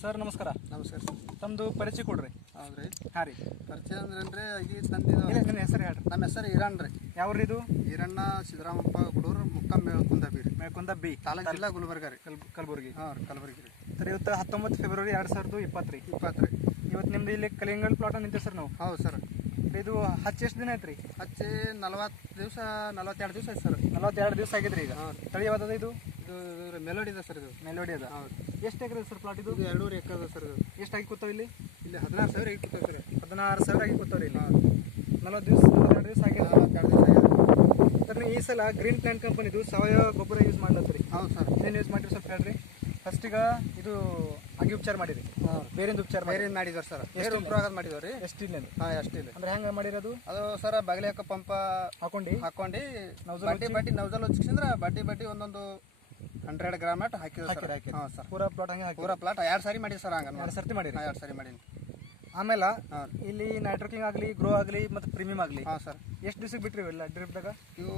Sir ನಮಸ್ಕಾರ. ನಮಸ್ಕಾರ sir. ತಮ್ಮದು ಪರಿಚಯ ಕೊಡ್ರಿ. ಹೌದ್ರಿ. ಹಾಂ ರೀ. ಪರಿಚಯ ಅಂದ್ರೆ ಈಗ ತಂದಿದ್ದು ನಿಮ್ಮ ಹೆಸರು ಹೇಳ್ರಿ. ನಮ್ಮ ಹೆಸರು ಈರಣ್ಣ ರೀ. ಯಾವ್ರಿ ಇದು? ಈರಣ್ಣ ಸಿದ್ದರಾಮಪ್ಪ ಗುಡೂರು ಮುಕ್ಕಂ ಮೇಳ್ಕುಂದ ರೀ. ಮೇಳ್ಕುಂದ ಬಿ ತಾಲೂಕು ಜಿಲ್ಲಾ ಗುಲ್ಬರ್ಗ ರೀ. ಕಲಬುರಗಿ. ಹಾಂ ಕಲಬುರಗಿ ರೀ. ಸರ್ ಇವತ್ತು 19 ಫೆಬ್ರವರಿ 2020 ರೀ. 20 ರೀ. ಇವತ್ತು ನಿಮ್ದು ಇಲ್ಲಿ ಕಲಿಂಗಲ್ ಪ್ಲಾಟ್ ನಿಂತೀವಿ ಸರ್ ನಾವು. ಹೌದು ಸರ್. ಇದು ಹಚ್ಚಿ ಎಷ್ಟು ದಿನ ಆಯ್ತು ರೀ? ಹಚ್ಚಿ 42 ದಿವಸ ಆಯ್ತು ಸರ್. 42 ದಿವಸ ಆಗಿದ್ರಿ ಈಗ. ತಳಿ ಯಾವ್ದದ ಇದು? ಇದು ಮೆಲೋಡಿ ಇದೆ ಸರ್. ಇದು ಮೆಲೋಡಿ ಅದ. ಹೌದು. ಎಷ್ಟು ಎಕರೆ ಸರ್ ಪ್ಲಾಟ್ ಇದು? 2.5 ಎಕರೆ ಅದ ಸರ್. ಇದು ಎಷ್ಟಾಗಿ ಕೂತಾವ ಇಲ್ಲಿ? 16,000 ಆಗಿ ಕೂತಾವ ಸರ್. 16,000 ಆಗಿ ಕೂತಾವ್ರಿ ಇಲ್ಲಿ. 42 ದಿವಸ ಆಗಿದೆ. 42 ದಿವಸ ಆಗಿದೆ ಸರ್. ಈ ಸಲ ಗ್ರೀನ್ ಪ್ಲಾಂಟ್ ಕಂಪನಿದು ಸಾವಯವ ಗೊಬ್ಬರ ಯೂಸ್ ಮಾಡ್ಲತ್ರಿ. ಹೌದು ಸರ್. ಏನೇನು ಯೂಸ್ ಮಾಡಿರಿ ಸ್ವಲ್ಪ ಹೇಳ್ರಿ. ಫಸ್ಟಿಗ ಇದು ಅಂಗಿ ಉಪಚಾರ ಮಾಡಿರಿ. ಬೇರಿಂದ ಉಪಚಾರ ಬೇರಿಂದ ಮಾಡಿದ್ವಿ ಸರ್. ಬೇರೆ ಉಪಚಾರ ಆಗೋದು ಮಾಡಿದ್ವಿ ರೀ. ಎಷ್ಟಿಲ್ಲ ಹಾಂ ಅಷ್ಟಿಲ್ಲ. ಅಂದ್ರೆ ಹೆಂಗೆ ಮಾಡಿರೋದು? ಅದು ಸರ್ ಬಗಲಿಯಾಕ ಪಂಪ ಹಾಕೊಂಡು ಬಡ್ಡಿ ನೌಜಲ್ ಹಚ್ಚಿಂದ್ರೆ ಬಡ್ಡಿ ಒಂದೊಂದು 100 ಗ್ರಾಮ್ ಅಟ್ಟು ಹಾಕಿದ್ರು ಸರ್. ಹಾಂ ಸರ್. ಪೂರಾ ಪ್ಲಾಟ್ ಹಂಗೆ ಹಾಕಿ ಪೂರಾ ಪ್ಲಾಟ್ 2 ಸಾರಿ ಮಾಡಿ ಸರ್. ಹಂಗೆ 2 ಸರ್ತಿ ಮಾಡಿರಿ. 2 ಸಾರಿ ಮಾಡೀನಿ. ಆಮೇಲೆ ಇಲ್ಲಿ ನೈಟ್ರೋಕಿಂಗ್ ಆಗಲಿ, ಗ್ರೋ ಆಗಲಿ ಮತ್ತು ಪ್ರೀಮಿಯಂ ಆಗಲಿ. ಹಾಂ ಸರ್. ಎಷ್ಟು ದಿವಸಕ್ಕೆ ಬಿಟ್ರಿ ಇವೆಲ್ಲ ಡ್ರಿಪ್ದಾಗ? ಇವು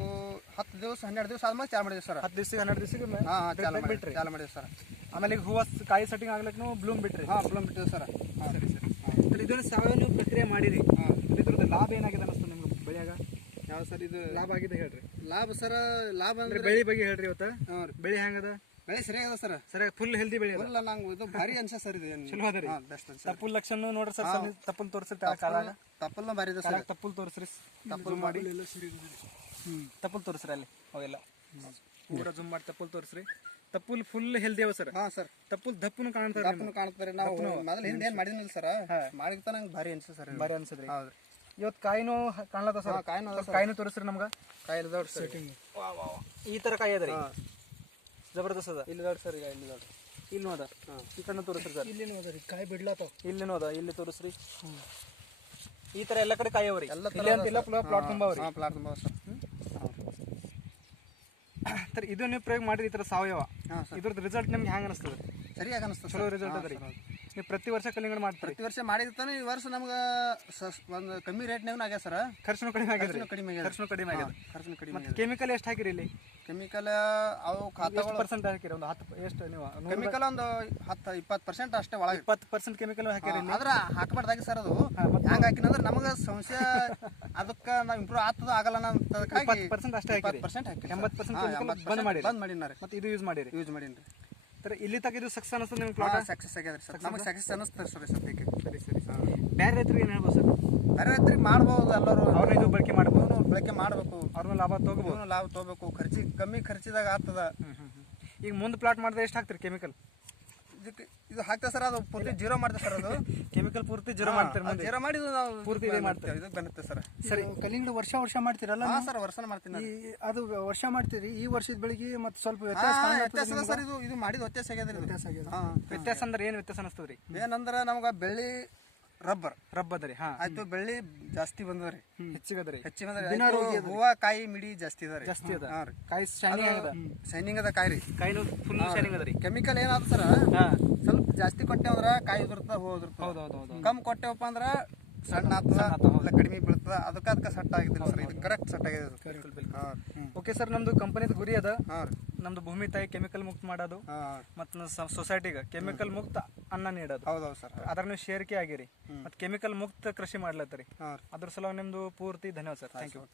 10 ದಿವಸ 12 ದಿವಸ ಆದ್ಮೇಲೆ ಚಾಲು ಮಾಡಿದ್ವಿ ಸರ್. 10 ದಿವಸ 12 ದಿವಸಕ್ಕೆ ಬಿಟ್ರಿ. ಚಾಲು ಮಾಡಿದ್ವಿ ಸರ್. ಆಮೇಲೆ ಈಗ ಹೂವು ಕಾಯಿ ಸೆಟ್ಟಿಂಗ್ ಆಗ್ಲಿಕ್ಕೆ ಬ್ಲೂಮ್ ಬಿಟ್ರಿ. ಹಾಂ ಬ್ಲೂಮ್ ಬಿಟ್ಟಿವಿ ಸರ್. ಹಾಂ ಸರಿ ಸರ್. ಇದನ್ನು ಸಾವಯವ ಪ್ರಕ್ರಿಯೆ ಮಾಡಿರಿ. ಇದ್ರದ್ದು ಲಾಭ ಏನಾಗಿದೆ ಅನ್ನಿಸ್ತು ನಿಮ್ಗೆ ಬೆಳೆಯಾಗ? ಯಾವ ಸರ್ ಇದು ಲಾಭ ಆಗಿದೆ ಹೇಳ್ರಿ. ಲಾಭ ಸರ್. ಲಾಭ ಅಂದ್ರೆ ಬೆಳೆ ಬಗ್ಗೆ ಹೇಳ್ರಿ. ಇವತ್ತು ಬೆಳೆ ಹೆಂಗದ? ಬೆಳೆ ಸರಿಯಾಗದ ಸರ್. ಸರಿಯಾಗಿ ಫುಲ್ ಹೆಲ್ದಿ ಬೆಳೆ ಇಲ್ಲ. ನಂಗೆ ಇದು ಭಾರಿ ಅನ್ಸ ಸರ್. ಇದು ಚಲೋ ಅದ ರೀ. ಬೆಸ್ಟ್ ಅನ್ಸ. ತಪ್ಪುಲ್ ಲಕ್ಷಣ ನೋಡ್ರಿ ಸರ್. ತಪ್ಪಲ್ ತೋರಿಸ್ರಿ. ಕಾಲಾಗ ತಪ್ಪಲ್ನ ಭಾರಿ ಇದೆ ಸರ್. ತಪ್ಪಲ್ ತೋರಿಸ್ರಿ. ತಪ್ಪಲ್ ಮಾಡಿ ತಪ್ಪಲ್ ತೋರಿಸ್ರಿ. ಅಲ್ಲಿ ಅವೆಲ್ಲ ಪೂರ ಜೂಮ್ ಮಾಡಿ ತಪ್ಪಲ್ ತೋರಿಸ್ರಿ. ತಪ್ಪುಲ್ ಫುಲ್ ಹೆಲ್ದಿ ಅವ ಸರ್. ಹಾಂ ಸರ್. ತಪ್ಪುಲ್ ದಪ್ಪನು ಕಾಣ್ತಾರೆ. ಕಾಣ್ತಾರೆ. ನಾವು ಮೊದಲು ಹಿಂದೆ ಏನು ಮಾಡಿದ್ನಿಲ್ಲ ಸರ್. ಮಾಡಿದ ನಂಗೆ ಭಾರಿ ಅನ್ಸ ಸರ್. ಭಾರಿ ಅನ್ಸದ್ರಿ. ಹೌದು. ಇವತ್ತು ಕಾಯಿನೂ ಕಾಣ್ಲತ್ತ ಸರ್. ಕಾಯಿನೂ ತೋರಿಸ್ರಿ ನಮ್ಗೆ. ಕಾಯಿ ದೊಡ್ಡ ಸರ್. ಈ ಥರ ಕಾಯಿ ಅದ ರೀ. ಜಬರ್ದಸ್ತ್ ಅದ. ಇಲ್ಲಿ ದೊಡ್ಡ ಸರ್. ಈಗ ಇಲ್ಲಿ ದೊಡ್ಡ. ಇಲ್ಲೂ ಅದ. ಈ ಕಣ್ಣು ತೋರಿಸ್ರಿ ಸರ್. ಇಲ್ಲಿನೂ ಅದ ರೀ. ಕಾಯಿ ಬಿಡ್ಲತ್ತಾವ. ಇಲ್ಲಿನೂ ಅದ. ಇಲ್ಲಿ ತೋರಿಸ್ರಿ. ಈ ಥರ ಎಲ್ಲ ಕಡೆ ಕಾಯಿ ಅವ್ರಿ. ಇಲ್ಲಿ ಅಂತಿಲ್ಲ. ಪ್ಲಾಟ್ ತುಂಬ ಅವ್ರಿ. ಪ್ಲಾಟ್ ತುಂಬ ಸರ್. ಸರ್ ಇದು ನೀವು ಪ್ರಯೋಗ ಮಾಡಿರಿ. ಈ ಥರ ಸಾವಯವ. ಇದ್ರದ್ದು ರಿಸಲ್ಟ್ ನಿಮ್ಗೆ ಹೆಂಗೆ ಅನಿಸ್ತದೆ? ಸರಿಯಾಗಿ ಅನಿಸ್ತದೆ. ಚಲೋ ರಿಸಲ್ಟ್ ಅದ ರೀ. ನೀವು ಪ್ರತಿ ವರ್ಷ ಕಲ್ಲಿಂಗಡ್ ಮಾಡ್ತೀರಿ? ಪ್ರತಿ ವರ್ಷ ಮಾಡಿರ್ತಾನೆ. ಈ ವರ್ಷ ನಮ್ಗೆ ಒಂದು ಕಮ್ಮಿ ರೇಟ್ನಾಗೂ ಆಗ್ಯದ ಸರ್. ಖರ್ಚು ಕಡಿಮೆ ಆಗಿದೆ. ಖರ್ಚು ಕಡಿಮೆ ಆಗಿದೆ. ಮತ್ತೆ ಕೆಮಿಕಲ್ ಎಷ್ಟು ಹಾಕಿರಿ ಇಲ್ಲಿ? ಕೆಮಿಕಲ್ ಅವು ಖಾತಾಗಳು % ಹಾಕಿರಿ? ಒಂದು 10 ಎಷ್ಟು ನೀವು? ಕೆಮಿಕಲ್ ಒಂದು 10-20% ಅಷ್ಟೇ ಒಳಗೆ. 20% ಕೆಮಿಕಲ್ ಹಾಕಿರಿ. ಆದ್ರೆ ಹಾಕಬಾರ್ದಾಗಿ ಸರ್. ಅದು ಹೆಂಗೆ ಹಾಕಿನಂದ್ರೆ ನಮಗೆ ಸಂಶಯ ಅದಕ್ಕೆ ನಾವು ಇಂಪ್ರೂವ್ ಆಗ್ತದ ಆಗಲ್ಲ ಅಂತ 20% ಅಷ್ಟೇ ಹಾಕಿರಿ. 20% ಹಾಕಿರಿ. 80% ಬಂದ್ ಮಾಡಿನಾರೆ. ಮತ್ತೆ ಇದು ಯೂಸ್ ಮಾಡಿರಿ? ಯೂಸ್ ಮಾಡೀನಿ. ಸರ್ ಇಲ್ಲಿ ತಗ ಇದು ಸಕ್ಸಸ್ ಅನಿಸ್ತದೆ ನಿಮ್ಗೆ? ಪ್ಲಾಟ್ ಸಕ್ಸಸ್ ಆಗ್ಯದ ಸರ್. ನಮಗೆ ಸಕ್ಸಸ್ ಅನಿಸ್ತದೆ ಸರ್ ಸದ್ಯಕ್ಕೆ. ಸರಿ ಸರಿ. ಬೇರೆ ರೈತರಿಗೆ ಏನು ಹೇಳ್ಬೋದು ಸರ್? ಬೇರೆ ರೈತರಿಗೆ ಮಾಡ್ಬೋದು. ಎಲ್ಲರೂ ಅವ್ರನ್ನ ಇದು ಬಳಕೆ ಮಾಡ್ಬೋದು. ಬಳಕೆ ಮಾಡಬೇಕು. ಅವ್ರನ್ನ ಲಾಭ ತಗೋಬೋದು. ಲಾಭ ತಗೋಬೇಕು. ಕಮ್ಮಿ ಖರ್ಚಿದಾಗ ಆಗ್ತದ. ಈಗ ಮುಂದೆ ಪ್ಲಾಟ್ ಮಾಡಿದ್ರೆ ಎಷ್ಟು ಹಾಕ್ತೀರಿ ಕೆಮಿಕಲ್? ಇದು ಹಾಕ್ತೇವೆ ಸರ್. ಅದು ಪೂರ್ತಿ ಜೀರೋ ಮಾಡ್ತೇವೆ ಸರ್. ಅದು ಕೆಮಿಕಲ್ ಪೂರ್ತಿ ಜೀರೋ ಮಾಡ್ತೀರಿ? ಜೀರೋ ಮಾಡಿ ನಾವು ಪೂರ್ತಿ ಇದು ಮಾಡ್ತೇವೆ. ಇದು ಬರುತ್ತೆ ಸರ್. ಸರಿ. ಕಲ್ಲಿಂಗಡಿ ವರ್ಷ ಮಾಡ್ತೀರಲ್ಲ? ಹಾಂ ಸರ್. ವರ್ಷ ಮಾಡ್ತೀನಿ. ಅದು ವರ್ಷ ಮಾಡ್ತೀರಿ. ಈ ವರ್ಷದ ಬೆಳಿಗ್ಗೆ ಮತ್ತೆ ಸ್ವಲ್ಪ ವ್ಯತ್ಯಾಸ ಸರ್. ಇದು ಮಾಡಿದ ವ್ಯತ್ಯಾಸ ಆಗ್ಯದ. ವ್ಯತ್ಯಾಸ ಅಂದ್ರೆ ಏನು ವ್ಯತ್ಯಾಸ ಅನಿಸ್ತದೆ ರೀ? ಏನಂದ್ರೆ ನಮ್ಗೆ ಬೆಳ್ಳಿ ರಬ್ಬರ್ ಅದ ರೀ. ಹಾಂ ಆಯ್ತು. ಬೆಳ್ಳಿ ಜಾಸ್ತಿ ಬಂದದ್ರಿ. ಹೆಚ್ಚಿಗದ್ರಿ. ಹೂವ ಕಾಯಿ ಮಿಡಿ ಜಾಸ್ತಿ ಅದ ರೀ. ಜಾಸ್ತಿ ಅದ. ಕಾಯಿ ಶೈನಿಂಗ್ ಅದ. ಕಾಯಿ ರೀ. ಕಾಯಿನು ಫುಲ್ ಶೈನಿಂಗ್ ಅದ ರೀ. ಕೆಮಿಕಲ್ ಏನಾದ ಸರ್, ಸ್ವಲ್ಪ ಜಾಸ್ತಿ ಕೊಟ್ಟೆ ಅಂದ್ರ ಕಾಯಿ ಉದುರ್ತದ, ಹೂ ಉದುರ್ತದ. ಹೌದು. ಕಮ್ಮಿ ಕೊಟ್ಟೆವಪ್ಪ ಅಂದ್ರ ಸಣ್ಣ ಆಗ್ತದ, ಕಡಿಮೆ ಬೀಳ್ತದ. ಅದಕ್ಕೆ ಸೆಟ್ ಆಗಿದ್ದಿಲ್ಲ ಸರ್. ಇದು ಕರೆಕ್ಟ್ ಸೆಟ್ ಆಗಿದೆ. Okay sir. ನಮ್ದು ಕಂಪನಿದ ಗುರಿ ಅದ. ನಮ್ದು ಭೂಮಿ ತಾಯಿ ಕೆಮಿಕಲ್ ಮುಕ್ತ ಮಾಡೋದು ಮತ್ತು ಸೊಸೈಟಿಗೆ ಕೆಮಿಕಲ್ ಮುಕ್ತ ಅನ್ನ ನೀಡೋದು. ಹೌದೌದು ಸರ್. ಅದ್ರ ನೀವು ಶೇರಿಕೆ ಆಗಿರಿ ಮತ್ತು ಕೆಮಿಕಲ್ ಮುಕ್ತ ಕೃಷಿ ಮಾಡ್ಲತ್ತರಿ. ಅದ್ರ ಸಲುವಾಗಿ ನಿಮ್ದು ಪೂರ್ತಿ ಧನ್ಯವಾದ ಸರ್. Thank you.